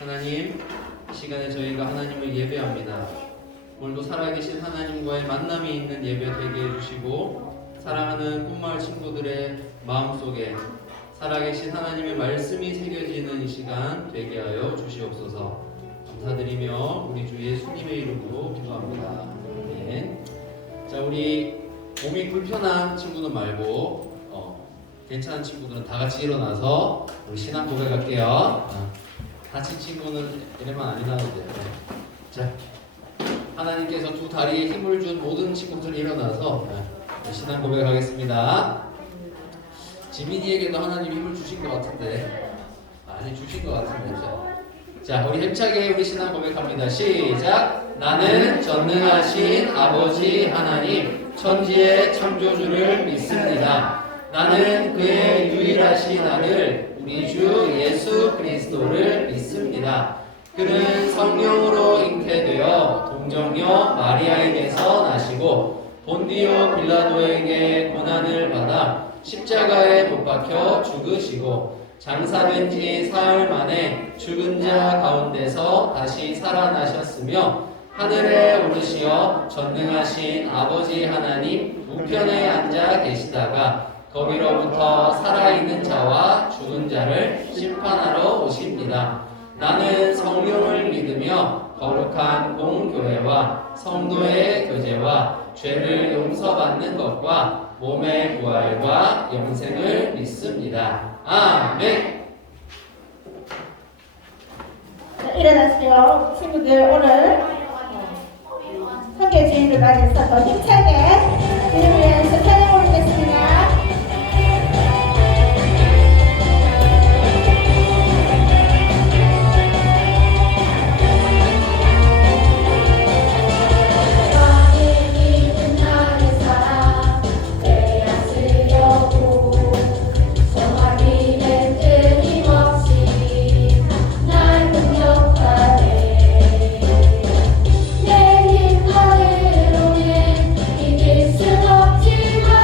하나님, 이 시간에 저희가 하나님을 예배합니다. 오늘도 살아계신 하나님과의 만남이 있는 예배 되게 해주시고 사랑하는 꿈마을 친구들의 마음속에 살아계신 하나님의 말씀이 새겨지는 이 시간 되게 하여 주시옵소서. 감사드리며 우리 주 예수님의 이름으로 기도합니다. 아멘. 자, 우리 몸이 불편한 친구는 말고 괜찮은 친구들은 다 같이 일어나서 우리 신앙 고백할게요. 다친 친구는 이래만 안 일어나도 돼요. 자, 하나님께서 두 다리에 힘을 준 모든 친구들 일어나서 신앙 고백하겠습니다. 지민이에게도 하나님 힘을 주신 것 같은데 아니 주신 것 같은데. 자, 우리 힘차게 우리 신앙 고백합니다. 시작. 나는 전능하신 아버지 하나님 천지의 창조주를 믿습니다. 나는 그의 유일하신 아들 우리 주 예수 그리스도를 믿습니다. 그는 성령으로 잉태되어 동정녀 마리아에게서 나시고 본디오 빌라도에게 고난을 받아 십자가에 못 박혀 죽으시고 장사된 지 사흘 만에 죽은 자 가운데서 다시 살아나셨으며 하늘에 오르시어 전능하신 아버지 하나님 우편에 앉아 계시다가 거기로부터 살아있는 자와 죽은 자를 심판하러 오십니다. 나는 성령을 믿으며 거룩한 공교회와 성도의 교제와 죄를 용서받는 것과 몸의 부활과 영생을 믿습니다. 아멘. 일어나시죠. 친구들 오늘 성교 주인을 맞이해서 더 힘차게 주님을 위해서 찬양 올리겠습니다. 이길 순 없지만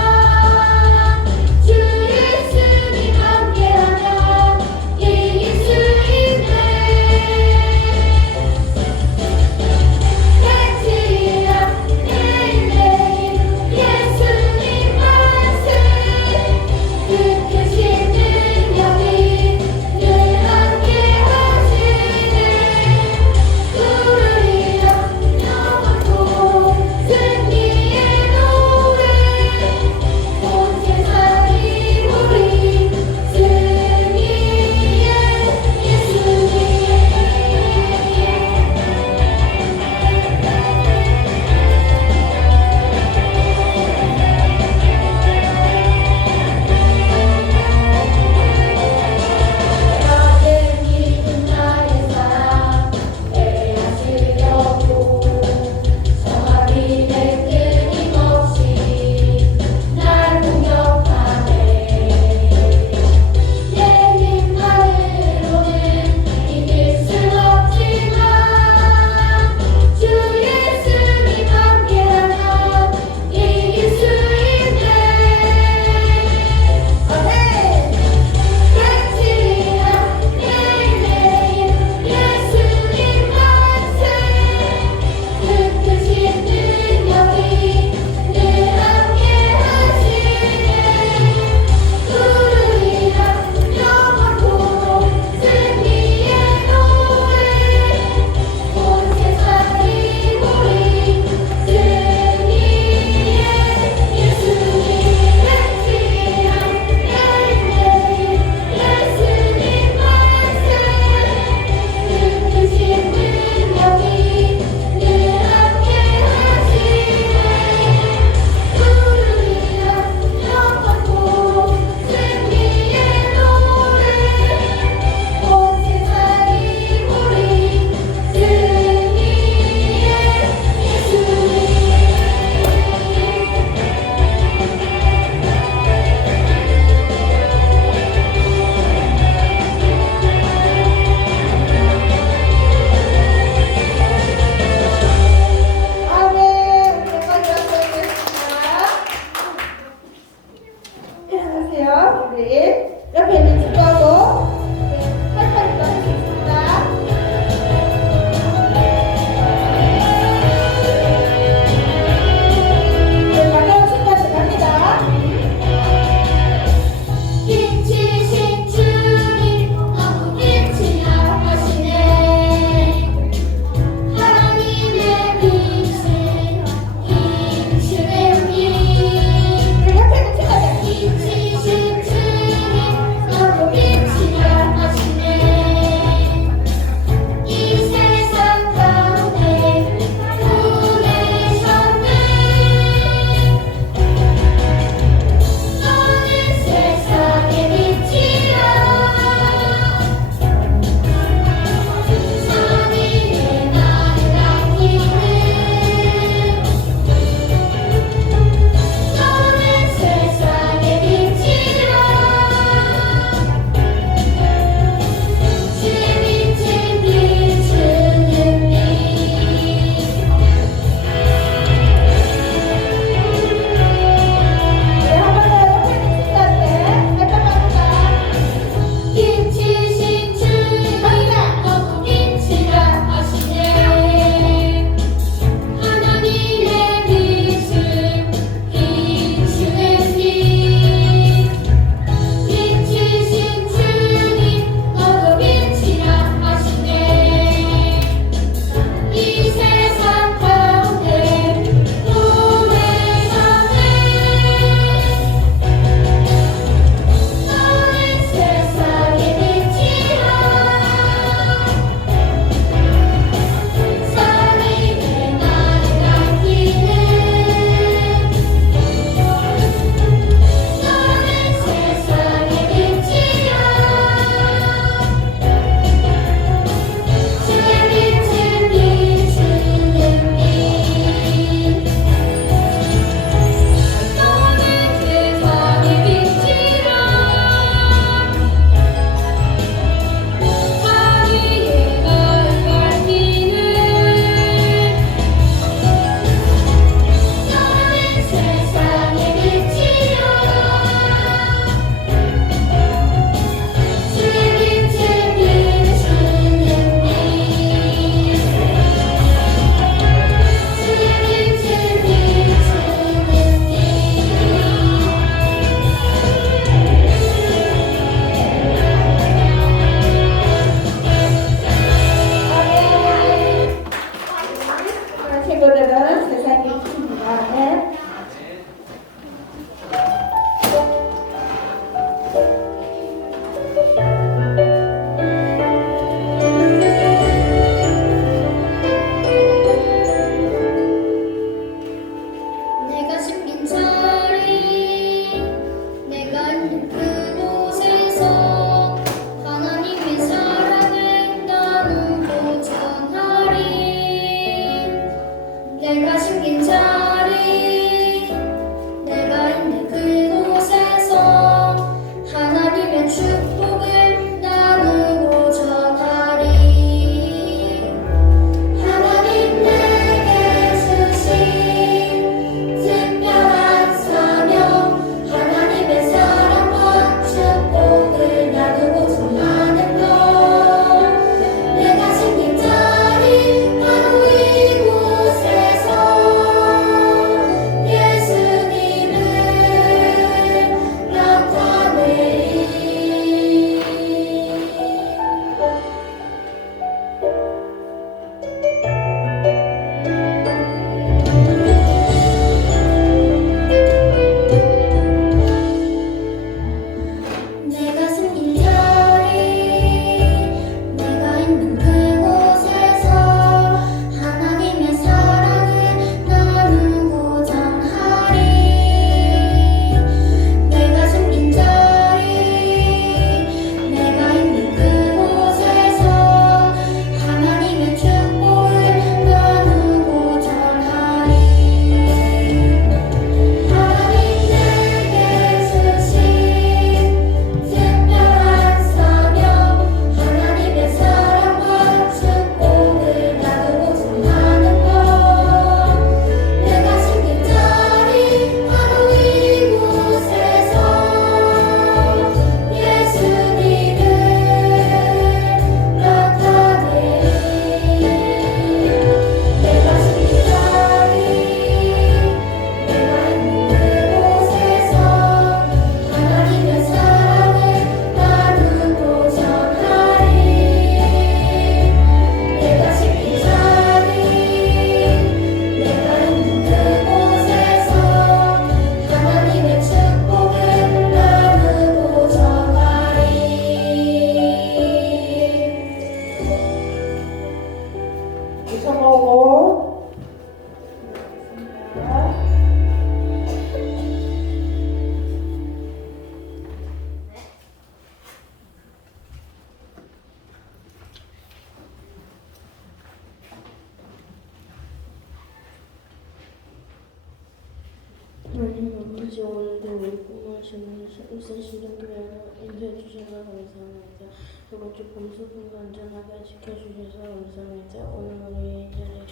쓰시는 교회를 인도해 주셔서 감사합니다. 그리고 범수분도 안전하게 지켜주셔서 감사합니다. 오늘 우리 이 자리에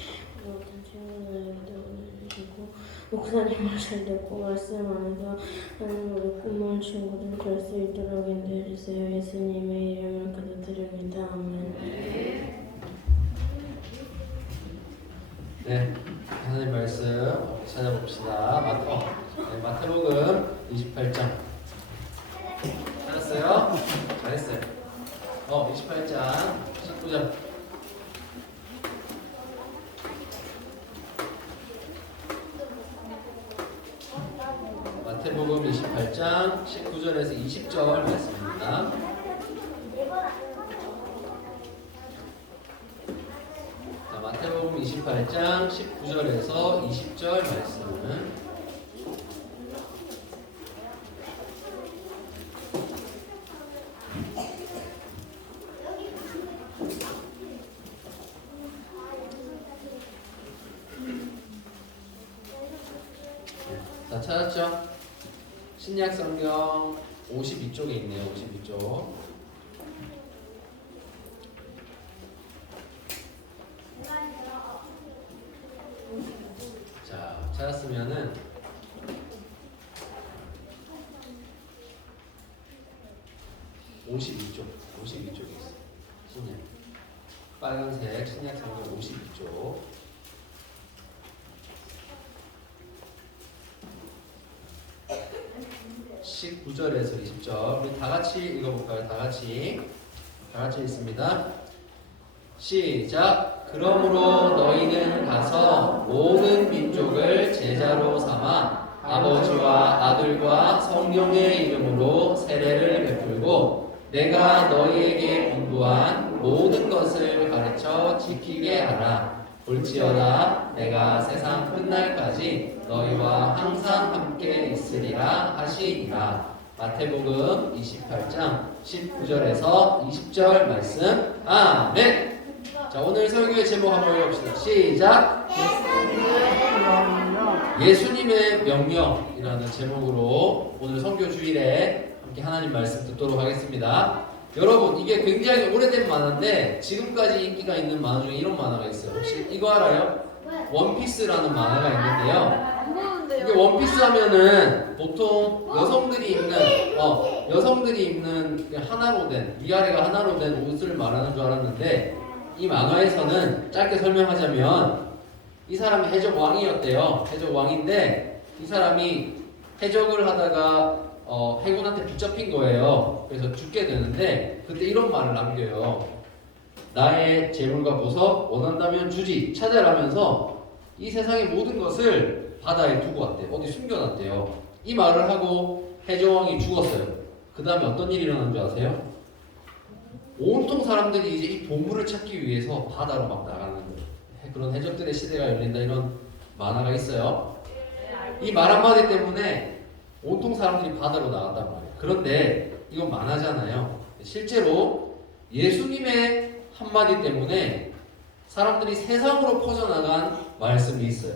모든 친구들에게도 은혜 주시고 목사님을 잘 듣고 말씀 안에서 하는 우리 꿈을 친구들 될 수 있도록 인도해 주세요. 예수님의 이름을 기도드립니다. 아멘. 네, 하나님 말씀 찾아봅시다. 마태복음 28장. 찾았어요? 잘했어요. 28장 19절. 마태복음 28장 19절에서 20절 말씀입니다. 자, 마태복음 28장 19절에서 20절 말씀은 자, 찾았죠? 신약 성경 52쪽에 있네요. 52쪽. 자, 찾았으면은 52쪽에 있어. 신약. 빨간색 신약 성경 52쪽. 19절에서 20절. 우리 다 같이 읽어볼까요? 다 같이 있습니다. 시작. 그러므로 너희는 가서 모든 민족을 제자로 삼아 아버지와 아들과 성령의 이름으로 세례를 베풀고 내가 너희에게 분부한 모든 것을 가르쳐 지키게 하라. 볼지어다 내가 세상 끝날까지 너희와 항상 함께 있으리라 하시니라. 마태복음 28장 19절에서 20절 말씀. 아멘. 자, 오늘 설교의 제목 한번 읽어봅시다. 시작. 예수님의 명령이라는 제목으로 오늘 선교 주일에 함께 하나님 말씀 듣도록 하겠습니다. 여러분, 이게 굉장히 오래된 만화인데 지금까지 인기가 있는 만화 중에 이런 만화가 있어요. 혹시 이거 알아요? 원피스라는 만화가 있는데요. 이게 원피스 하면은 보통 여성들이 입는 하나로 된, 위아래가 하나로 된 옷을 말하는 줄 알았는데 이 만화에서는 짧게 설명하자면 이 사람이 해적 왕이었대요. 해적 왕인데 이 사람이 해적을 하다가 해군한테 붙잡힌 거예요. 그래서 죽게 되는데 그때 이런 말을 남겨요. 나의 재물과 보석 원한다면 주지 찾아라면서 이 세상의 모든 것을 바다에 두고 왔대요. 어디 숨겨놨대요. 이 말을 하고 해적왕이 죽었어요. 그 다음에 어떤 일이 일어난 줄 아세요? 온통 사람들이 이제 이 보물을 찾기 위해서 바다로 막 나가는 거예요. 그런 해적들의 시대가 열린다 이런 만화가 있어요. 이 말 한마디 때문에 온통 사람들이 바다로 나갔단 말이에요. 그런데 이건 만화잖아요. 실제로 예수님의 한마디 때문에 사람들이 세상으로 퍼져나간 말씀이 있어요.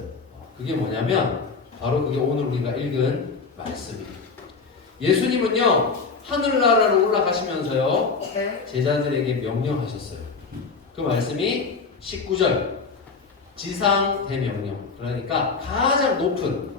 그게 뭐냐면 바로 그게 오늘 우리가 읽은 말씀이에요. 예수님은요 하늘나라로 올라가시면서요 제자들에게 명령하셨어요. 그 말씀이 19절 지상 대명령. 그러니까 가장 높은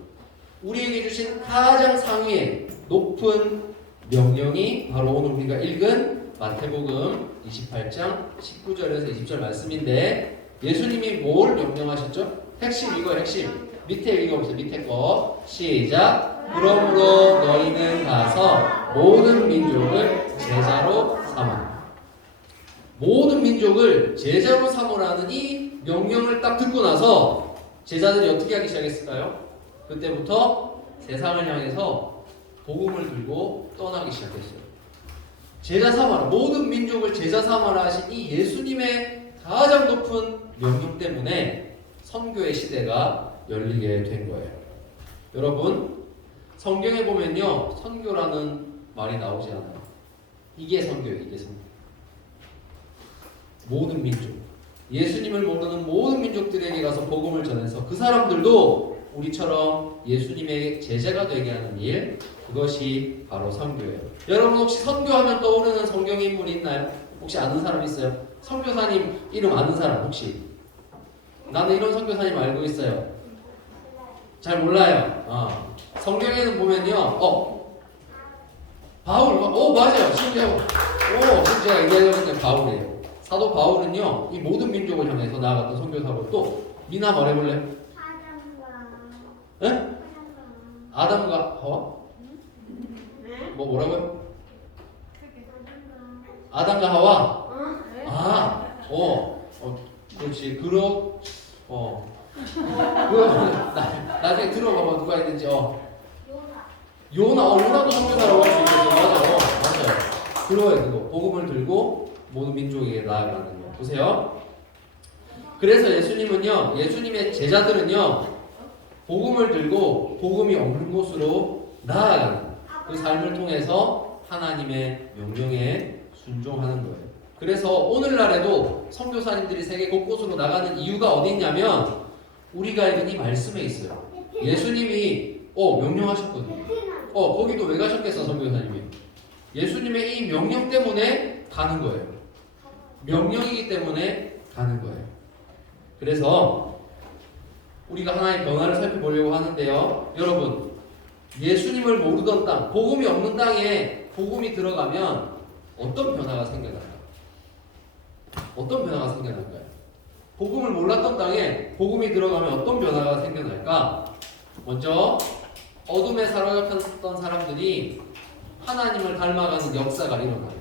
우리에게 주신 가장 상위의 높은 명령이 바로 오늘 우리가 읽은 마태복음 28장 19절에서 20절 말씀인데 예수님이 뭘 명령하셨죠? 핵심 이거예요. 핵심. 밑에 읽어보세요. 밑에 거. 시작. 그러므로 너희는 가서 모든 민족을 제자로 삼아. 모든 민족을 제자로 삼으라는 이 명령을 딱 듣고 나서 제자들이 어떻게 하기 시작했을까요? 그때부터 세상을 향해서 복음을 들고 떠나기 시작했어요. 제자 삼아라. 모든 민족을 제자 삼아라 하신 이 예수님의 가장 높은 명령 때문에 선교의 시대가 열리게 된 거예요. 여러분, 성경에 보면요 선교라는 말이 나오지 않아요. 이게 선교예요. 이게 선교. 모든 민족, 예수님을 모르는 모든 민족들에게 가서 복음을 전해서 그 사람들도 우리처럼 예수님의 제자가 되게 하는 일, 그것이 바로 선교예요. 여러분 혹시 선교하면 떠오르는 성경 인물이 있나요? 혹시 아는 사람 있어요? 선교사님 이름 아는 사람 혹시? 나는 이런 선교사님 알고 있어요. 잘 몰라요. 성경에는 보면요. 바울, 맞아요. 심지어 제가 얘기하려고 했던 바울이에요. 사도 바울은요, 이 모든 민족을 향해서 나아갔던 선교사고, 또 미나 말해볼래? 네? 아담과 하와? 뭐라고요? 아담과 하와? 그렇지. 나중에 들어봐봐 누가 있는지. 요나도 선교사라고 할 수 있겠어. 맞아요. 그거예요. 그거 복음을 들고 모든 민족에게 나아가는 거. 보세요. 그래서 예수님의 제자들은요, 복음을 들고 복음이 없는 곳으로 나아가는 그 삶을 통해서 하나님의 명령에 순종하는 거예요. 그래서 오늘날에도 선교사님들이 세계 곳곳으로 나가는 이유가 어디 있냐면 우리가 읽은 이 말씀에 있어요. 예수님이 명령하셨거든요. 거기도 왜 가셨겠어, 선교사님이? 예수님의 이 명령 때문에 가는 거예요. 명령이기 때문에 가는 거예요. 그래서 우리가 하나의 변화를 살펴보려고 하는데요. 여러분, 예수님을 모르던 땅, 복음이 없는 땅에 복음이 들어가면 어떤 변화가 생겨날까요? 어떤 변화가 생겨날까요? 복음을 몰랐던 땅에 복음이 들어가면 어떤 변화가 생겨날까? 먼저 어둠에 사로잡혔던 사람들이 하나님을 닮아가는 역사가 일어나요.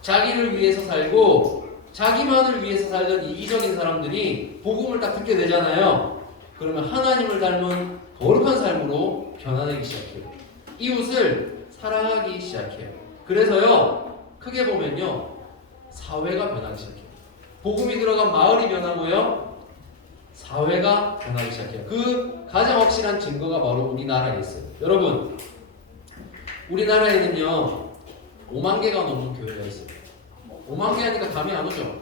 자기를 위해서 살고 자기만을 위해서 살던 이기적인 사람들이 복음을 딱 듣게 되잖아요. 그러면 하나님을 닮은 거룩한 삶으로 변화되기 시작해요. 이웃을 사랑하기 시작해요. 그래서요, 크게 보면요, 사회가 변하기 시작해요. 복음이 들어간 마을이 변하고요, 사회가 변하기 시작해요. 그 가장 확실한 증거가 바로 우리나라에 있어요. 여러분, 우리나라에는요 5만 개가 넘는 교회가 있어요. 5만 개 하니까 감이 안 오죠?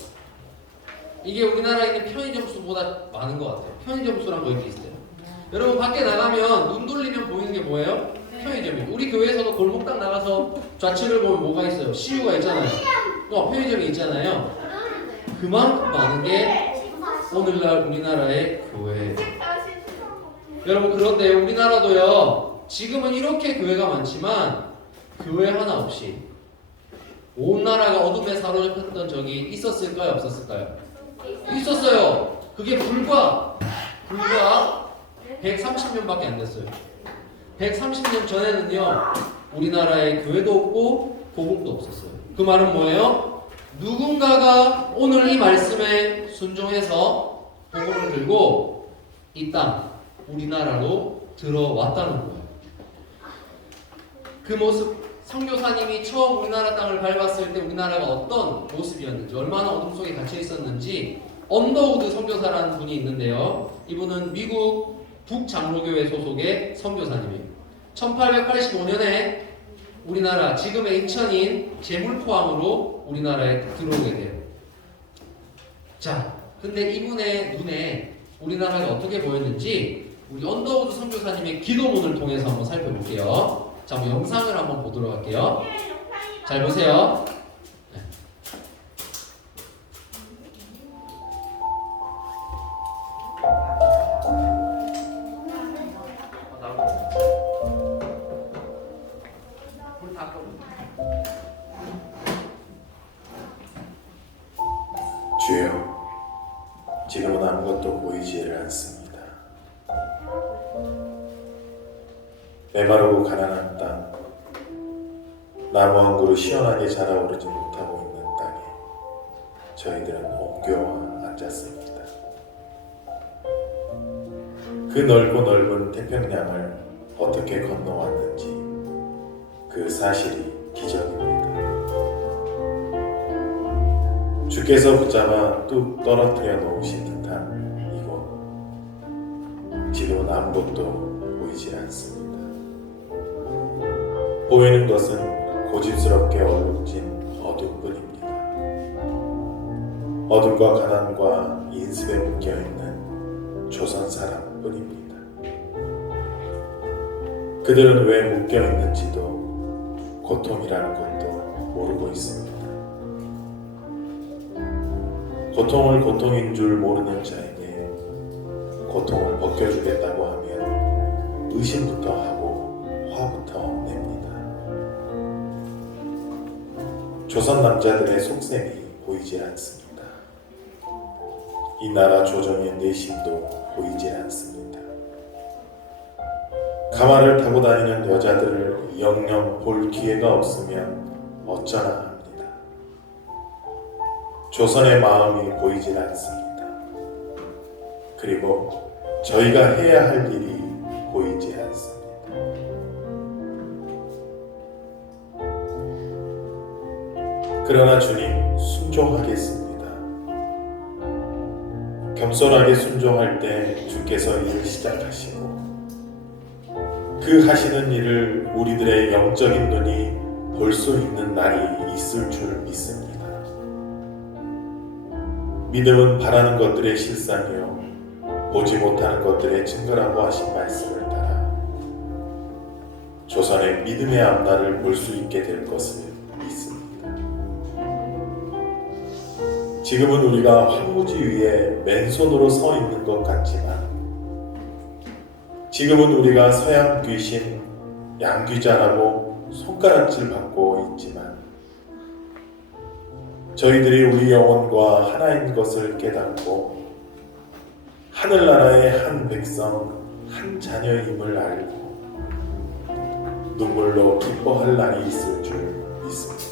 이게 우리나라에 있는 편의점 수보다 많은 것 같아요. 편의점 수랑 거의 비슷해요. 여러분 밖에 나가면 눈 돌리면 보이는 게 뭐예요? 편의점이에요. 우리 교회에서도 골목당 나가서 좌측을 보면 뭐가 있어요? CU가 있잖아요. 편의점이 있잖아요. 그만큼 많은 게 오늘날 우리나라의 교회예요. 여러분, 그런데 우리나라도요, 지금은 이렇게 교회가 많지만 교회 하나 없이 온 나라가 어둠에 사로잡혔던 적이 있었을까요? 없었을까요? 있었어요. 그게 불과 130년밖에 안 됐어요. 130년 전에는요, 우리나라에 교회도 없고 복음도 없었어요. 그 말은 뭐예요? 누군가가 오늘 이 말씀에 순종해서 복음을 들고 이 땅, 우리나라로 들어왔다는 거예요. 그 모습, 선교사님이 처음 우리나라 땅을 밟았을 때 우리나라가 어떤 모습이었는지, 얼마나 어둠 속에 갇혀 있었는지, 언더우드 선교사라는 분이 있는데요. 이분은 미국 북장로교회 소속의 선교사님이에요. 1885년에 우리나라, 지금의 인천인 제물포항으로 우리나라에 들어오게 돼요. 자, 근데 이분의 눈에 우리나라가 어떻게 보였는지 우리 언더우드 선교사님의 기도문을 통해서 한번 살펴볼게요. 자, 한번 영상을 한번 보도록 할게요. 잘 보세요. 네. 주여, 지금은 아무것도 보이지를 않습니다. 메마르고 가난한 땅, 나무 한 그루 시원하게 자라오르지 못하고 있는 땅에 저희들은 옥교와 앉았습니다. 그 넓고 넓은 태평양을 어떻게 건너왔는지 그 사실이 기적입니다. 주께서 붙잡아 뚝 떨어뜨려 놓으신 듯한 이곳, 지금은 아무것도 보이지 않습니다. 보이는 것은 고집스럽게 얼룩진 어둠뿐입니다. 어둠과 가난과 인습에 묶여있는 조선 사람뿐입니다. 그들은 왜 묶여 있는지도 고통이라는 것도 모르고 있습니다. 고통을 고통인 줄 모르는 자에게 고통을 벗겨주겠다고 하면 의심부터 하고 화부터 냅니다. 조선 남자들의 속셈이 보이지 않습니다. 이 나라 조정의 내심도 보이지 않습니다. 가마를 타고 다니는 여자들을 영영 볼 기회가 없으면 어쩌나 합니다. 조선의 마음이 보이질 않습니다. 그리고 저희가 해야 할 일이 보이지 않습니다. 그러나 주님, 순종하겠습니다. 겸손하게 순종할 때 주께서 일을 시작하시고 그 하시는 일을 우리들의 영적인 눈이 볼 수 있는 날이 있을 줄 믿습니다. 믿음은 바라는 것들의 실상이요 보지 못하는 것들의 증거라고 하신 말씀을 따라 조선의 믿음의 앞날을 볼 수 있게 될 것을 믿습니다. 지금은 우리가 황무지 위에 맨손으로 서 있는 것 같지만 지금은 우리가 서양 귀신 양귀자라고 손가락질 받고 있지만 저희들이 우리 영혼과 하나인 것을 깨닫고 하늘나라의 한 백성, 한 자녀임을 알고 눈물로 기뻐할 날이 있을 줄 믿습니다.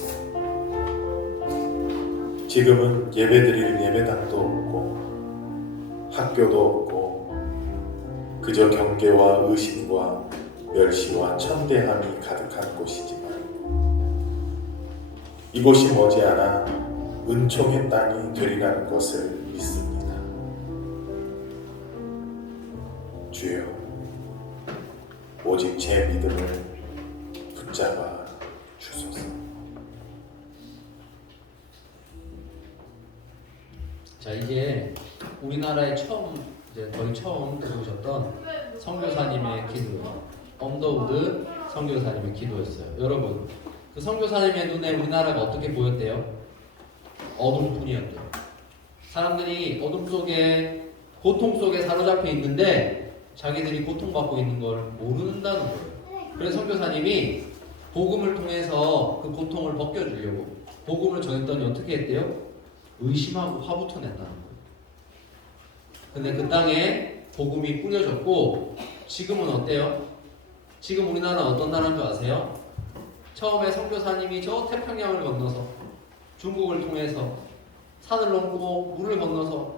지금은 예배드릴 예배당도 없고 학교도 없고 그저 경계와 의심과 멸시와 천대함이 가득한 곳이지만 이곳이 머지않아 은총의 땅이 되리라는 것을 믿습니다. 주여, 오직 제 믿음을 붙잡아 주소서. 자, 이게 우리나라에 거의 처음 들어오셨던 선교사님의 기도예요. 엄더우드 선교사님의 기도였어요. 여러분, 그 선교사님의 눈에 우리나라가 어떻게 보였대요? 어둠뿐이었대요. 사람들이 어둠 속에, 고통 속에 사로잡혀 있는데 자기들이 고통받고 있는 걸 모른다는 거예요. 그래서 선교사님이 복음을 통해서 그 고통을 벗겨주려고 복음을 전했더니 어떻게 했대요? 의심하고 화부터 냈다는 거예요. 근데 그 땅에 복음이 뿌려졌고 지금은 어때요? 지금 우리나라는 어떤 나라인 줄 아세요? 처음에 선교사님이 저 태평양을 건너서 중국을 통해서 산을 넘고 물을 건너서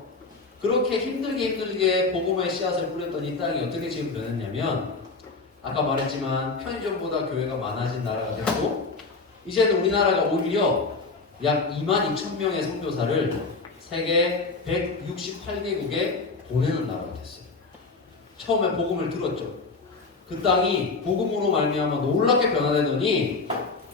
그렇게 힘들게 복음의 씨앗을 뿌렸던 이 땅이 어떻게 지금 변했냐면 아까 말했지만 편의점보다 교회가 많아진 나라가 됐고 이제는 우리나라가 오히려 약 22,000명의 선교사를 세계 168개국에 보내는 나라가 됐어요. 처음에 복음을 들었죠. 그 땅이 복음으로 말미암아 놀랍게 변화되더니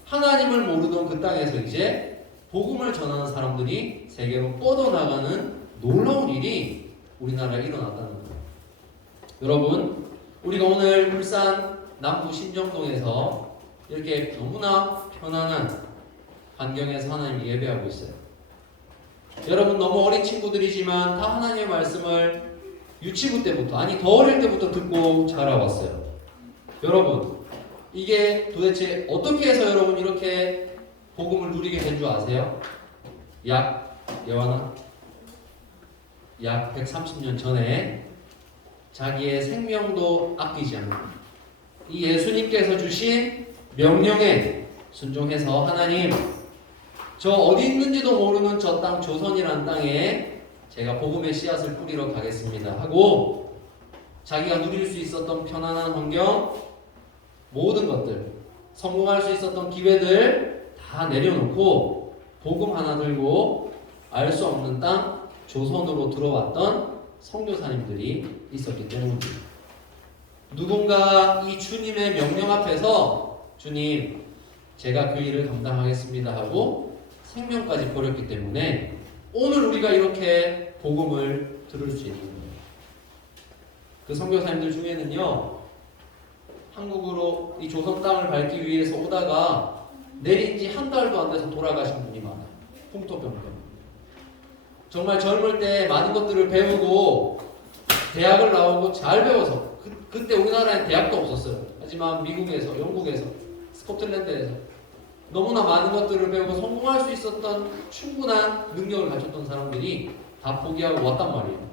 하나님을 모르던 그 땅에서 이제 복음을 전하는 사람들이 세계로 뻗어나가는 놀라운 일이 우리나라에 일어났다는 거예요. 여러분, 우리가 오늘 울산 남부 신정동에서 이렇게 너무나 편안한 환경에서 하나님 예배하고 있어요. 여러분, 너무 어린 친구들이지만 다 하나님의 말씀을 유치부 때부터, 아니 더 어릴 때부터 듣고 자라왔어요. 여러분, 이게 도대체 어떻게 해서 여러분 이렇게 복음을 누리게 된 줄 아세요? 예완아? 약 130년 전에 자기의 생명도 아끼지 않고 이 예수님께서 주신 명령에 순종해서 하나님, 저 어디 있는지도 모르는 저 땅 조선이라는 땅에 제가 복음의 씨앗을 뿌리러 가겠습니다 하고 자기가 누릴 수 있었던 편안한 환경, 모든 것들, 성공할 수 있었던 기회들 다 내려놓고 복음 하나 들고 알 수 없는 땅 조선으로 들어왔던 선교사님들이 있었기 때문입니다. 누군가 이 주님의 명령 앞에서 주님, 제가 그 일을 감당하겠습니다 하고 생명까지 버렸기 때문에 오늘 우리가 이렇게 복음을 들을 수 있는 거예요. 그 선교사님들 중에는요, 한국으로 이 조선 땅을 밟기 위해서 오다가 내린 지 한 달도 안 돼서 돌아가신 분이 많아요. 풍토병 때문에. 정말 젊을 때 많은 것들을 배우고 대학을 나오고 잘 배워서 그때 우리나라엔 대학도 없었어요. 하지만 미국에서, 영국에서, 스코틀랜드에서 너무나 많은 것들을 배우고 성공할 수 있었던 충분한 능력을 가졌던 사람들이 다 포기하고 왔단 말이에요.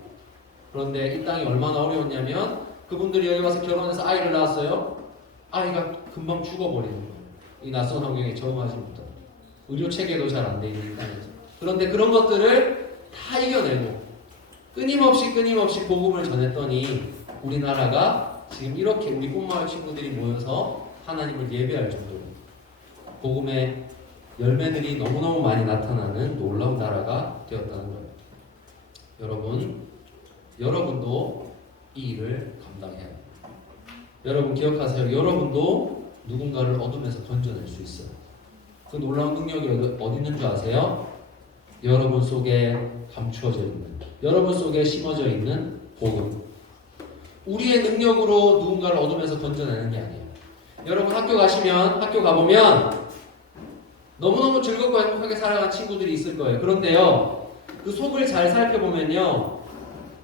그런데 이 땅이 얼마나 어려웠냐면 그분들이 여기 와서 결혼해서 아이를 낳았어요. 아이가 금방 죽어버리는 거예요. 이 낯선 환경에 적응하지 못하고 의료 체계도 잘 안 돼 있는 이 땅에서. 그런데 그런 것들을 다 이겨내고 끊임없이 복음을 전했더니 우리나라가 지금 이렇게 우리 꽃마을 친구들이 모여서 하나님을 예배할 정도로 복음의 열매들이 너무너무 많이 나타나는 놀라운 나라가 되었다는 거예요. 여러분도 이 일을 감당해야 해요. 여러분 기억하세요. 여러분도 누군가를 어둠에서 건져낼 수 있어요. 그 놀라운 능력이 어디 있는 줄 아세요? 여러분 속에 감추어져 있는, 여러분 속에 심어져 있는 복음. 우리의 능력으로 누군가를 어둠에서 건져내는 게 아니에요. 여러분 학교 가보면 너무너무 즐겁고 행복하게 살아간 친구들이 있을 거예요. 그런데요, 그 속을 잘 살펴보면요,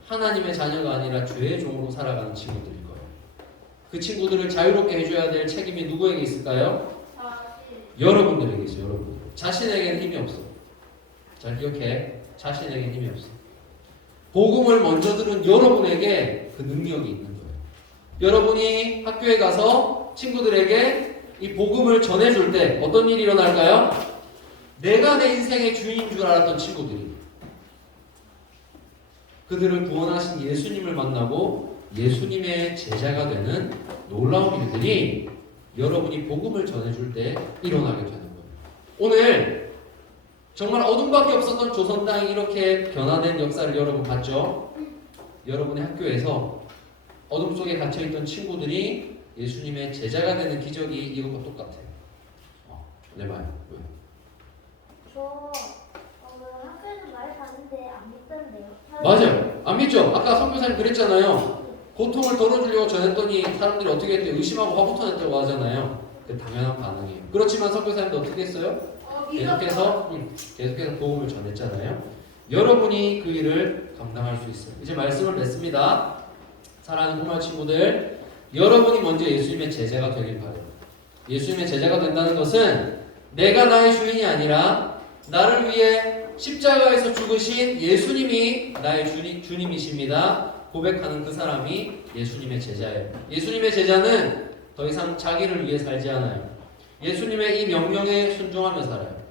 하나님의 자녀가 아니라 죄의 종으로 살아가는 친구들일 거예요. 그 친구들을 자유롭게 해줘야 될 책임이 누구에게 있을까요? 여러분들에게 있어요. 여러분들. 자신에게는 힘이 없어. 잘 기억해. 자신에게는 힘이 없어. 복음을 먼저 들은 여러분에게 그 능력이 있는 거예요. 여러분이 학교에 가서 친구들에게 이 복음을 전해줄 때 어떤 일이 일어날까요? 내가 내 인생의 주인인 줄 알았던 친구들이 그들을 구원하신 예수님을 만나고 예수님의 제자가 되는 놀라운 일들이 여러분이 복음을 전해줄 때 일어나게 되는 거예요. 오늘 정말 어둠밖에 없었던 조선 땅이 이렇게 변화된 역사를 여러분 봤죠? 여러분의 학교에서 어둠 속에 갇혀있던 친구들이 예수님의 제자가 되는 기적이 이것과 똑같아요. 네, 봐요. 왜? 저 학교에서 말 봤는데 안 믿던데요. 맞아요. 안 믿죠? 아까 선교사님 그랬잖아요. 고통을 덜어주려고 전했더니 사람들이 어떻게 했대요? 의심하고 화부터 냈다고 하잖아요. 그 당연한 반응이에요. 그렇지만 선교사님도 어떻게 했어요? 계속해서 복음을 전했잖아요. 여러분이 그 일을 감당할 수 있어요. 이제 말씀을 맺습니다. 사랑하는 꼬마 친구들, 여러분이 먼저 예수님의 제자가 되길 바래요. 예수님의 제자가 된다는 것은 내가 나의 주인이 아니라 나를 위해 십자가에서 죽으신 예수님이 나의 주님이십니다. 고백하는 그 사람이 예수님의 제자예요. 예수님의 제자는 더 이상 자기를 위해 살지 않아요. 예수님의 이 명령에 순종하며 살아요.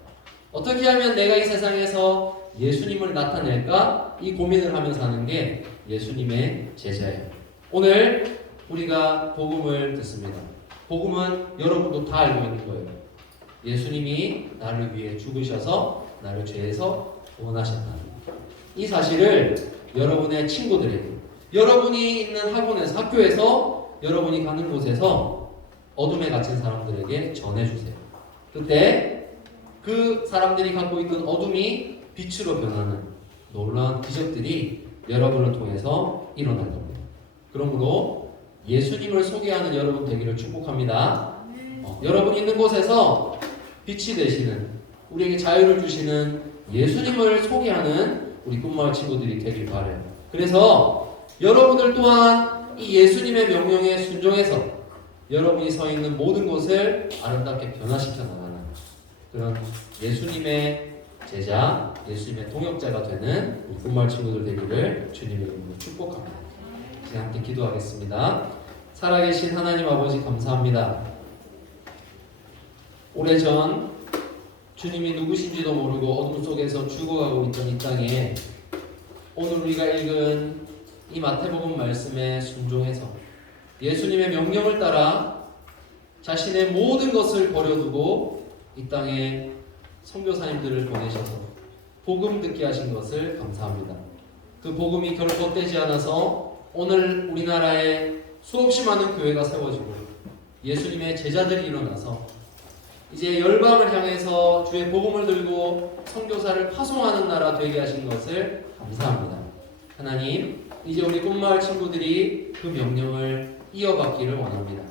어떻게 하면 내가 이 세상에서 예수님을 나타낼까? 이 고민을 하며 사는 게 예수님의 제자예요. 오늘 우리가 복음을 듣습니다. 복음은 여러분도 다 알고 있는 거예요. 예수님이 나를 위해 죽으셔서 나를 죄에서 구원하셨다. 이 사실을 여러분의 친구들에게, 여러분이 있는 학원에서, 학교에서, 여러분이 가는 곳에서 어둠에 갇힌 사람들에게 전해주세요. 그때 그 사람들이 갖고 있던 어둠이 빛으로 변하는 놀라운 기적들이 여러분을 통해서 일어날 겁니다. 그러므로 예수님을 소개하는 여러분 되기를 축복합니다. 여러분 있는 곳에서 빛이 되시는, 우리에게 자유를 주시는 예수님을 소개하는 우리 꿈마을 친구들이 되길 바라요. 그래서 여러분들 또한 이 예수님의 명령에 순종해서 여러분이 서 있는 모든 곳을 아름답게 변화시켜 나가는 그런 예수님의 제자, 예수님의 동역자가 되는 우리 꿈마을 친구들 되기를 주님의 이름으로 축복합니다. 이제 함께 기도하겠습니다. 살아계신 하나님 아버지 감사합니다. 오래전 주님이 누구신지도 모르고 어둠 속에서 죽어가고 있던 이 땅에 오늘 우리가 읽은 이 마태복음 말씀에 순종해서 예수님의 명령을 따라 자신의 모든 것을 버려두고 이 땅에 선교사님들을 보내셔서 복음 듣게 하신 것을 감사합니다. 그 복음이 결코 헛되지 않아서 오늘 우리나라에 수없이 많은 교회가 세워지고 예수님의 제자들이 일어나서 이제 열방을 향해서 주의 복음을 들고 선교사를 파송하는 나라 되게 하신 것을 감사합니다. 하나님, 이제 우리 꽃마을 친구들이 그 명령을 이어받기를 원합니다.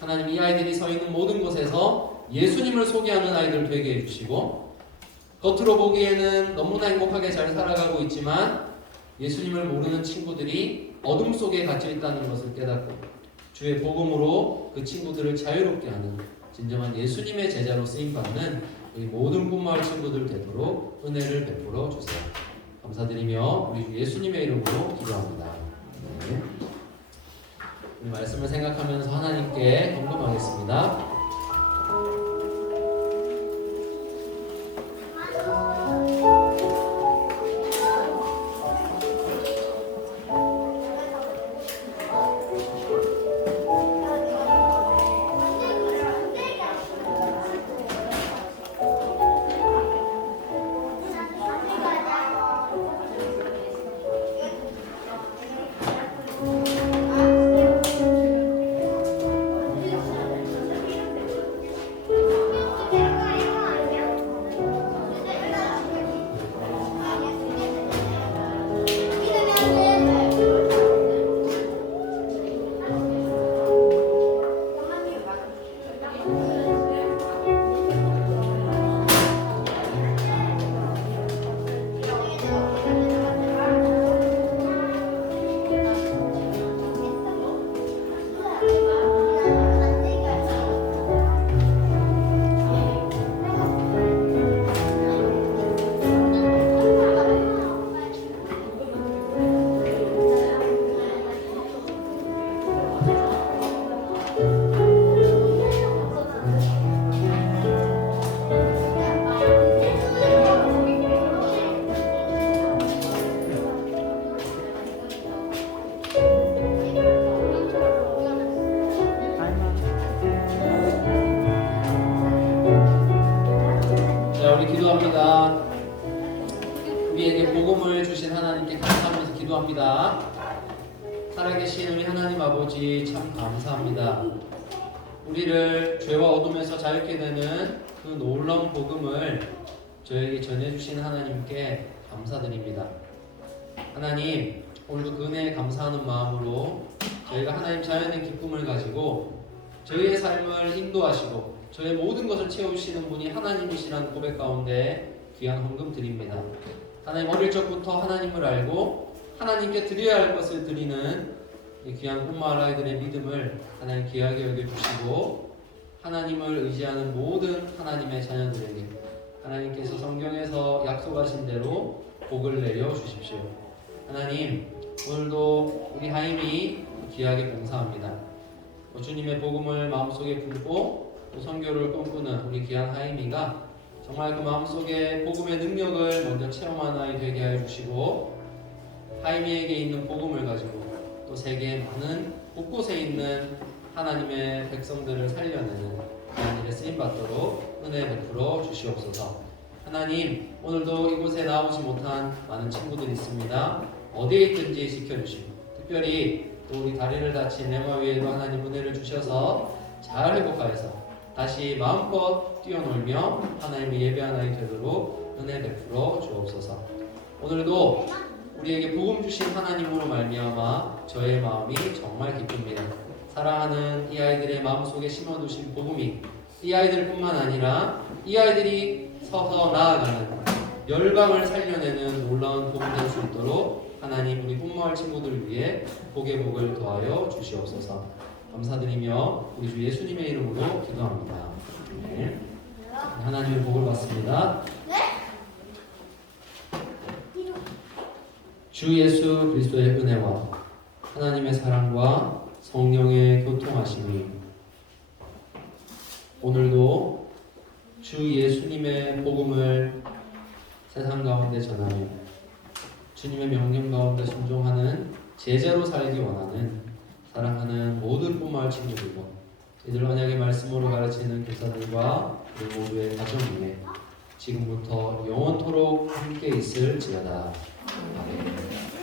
하나님 이 아이들이 서 있는 모든 곳에서 예수님을 소개하는 아이들 되게 해주시고 겉으로 보기에는 너무나 행복하게 잘 살아가고 있지만 예수님을 모르는 친구들이 어둠 속에 갇혀 있다는 것을 깨닫고 주의 복음으로 그 친구들을 자유롭게 하는 진정한 예수님의 제자로 쓰임받는 우리 모든 꿈마을 친구들 되도록 은혜를 베풀어 주세요. 감사드리며 우리 주 예수님의 이름으로 기도합니다. 네. 우리 말씀을 생각하면서 하나님께 헌금하겠습니다. 기도합니다. 우리에게 복음을 주신 하나님께 감사하면서 기도합니다. 살아계신 우리 하나님 아버지 참 감사합니다. 우리를 죄와 어둠에서 자유케 되는 그 놀라운 복음을 저에게 전해주신 하나님께 감사드립니다. 하나님, 오늘도 그 은혜에 감사하는 마음으로 저희가 하나님 자연의 기쁨을 가지고 저희의 삶을 인도하시고 저의 모든 것을 채우시는 분이 하나님이시라는 고백 가운데 귀한 헌금 드립니다. 하나님, 어릴 적부터 하나님을 알고 하나님께 드려야 할 것을 드리는 이 귀한 꿈마을 아이들의 믿음을 하나님 귀하게 여겨주시고 하나님을 의지하는 모든 하나님의 자녀들에게 하나님께서 성경에서 약속하신 대로 복을 내려 주십시오. 하나님, 오늘도 우리 하임이 귀하게 봉사합니다. 주님의 복음을 마음속에 품고 또 선교를 꿈꾸는 우리 귀한 하임이가 정말 그 마음속에 복음의 능력을 먼저 체험한 아이 되게 하여 주시고 하임이에게 있는 복음을 가지고 또 세계의 많은 곳곳에 있는 하나님의 백성들을 살려내는 귀한 일에 쓰임받도록 은혜 베풀어 주시옵소서. 하나님, 오늘도 이곳에 나오지 못한 많은 친구들이 있습니다. 어디에 있든지 지켜주시고 특별히 또 우리 다리를 다친 레마 위에도 하나님 은혜를 주셔서 잘 회복하여서 다시 마음껏 뛰어놀며 하나님의 예배한 아이 되도록 은혜 베풀어 주옵소서. 오늘도 우리에게 복음 주신 하나님으로 말미암아 저의 마음이 정말 기쁩니다. 사랑하는 이 아이들의 마음속에 심어두신 복음이 이 아이들뿐만 아니라 이 아이들이 서서 나아가는 열방을 살려내는 놀라운 복음 될 수 있도록 하나님 우리 꿈마을 친구들을 위해 복의 복을 더하여 주시옵소서. 감사드리며 우리 주 예수님의 이름으로 기도합니다. 네. 하나님의 복을 받습니다. 주 예수 그리스도의 은혜와 하나님의 사랑과 성령의 교통하심이 오늘도 주 예수님의 복음을 세상 가운데 전하며 주님의 명령 가운데 순종하는 제자로 살기 원하는 사랑하는 모든 꿈마을 친구들과 이들 언약의 말씀으로 가르치는 교사들과 우리 모두의 가정 위에 지금부터 영원토록 함께 있을지어다. 아멘.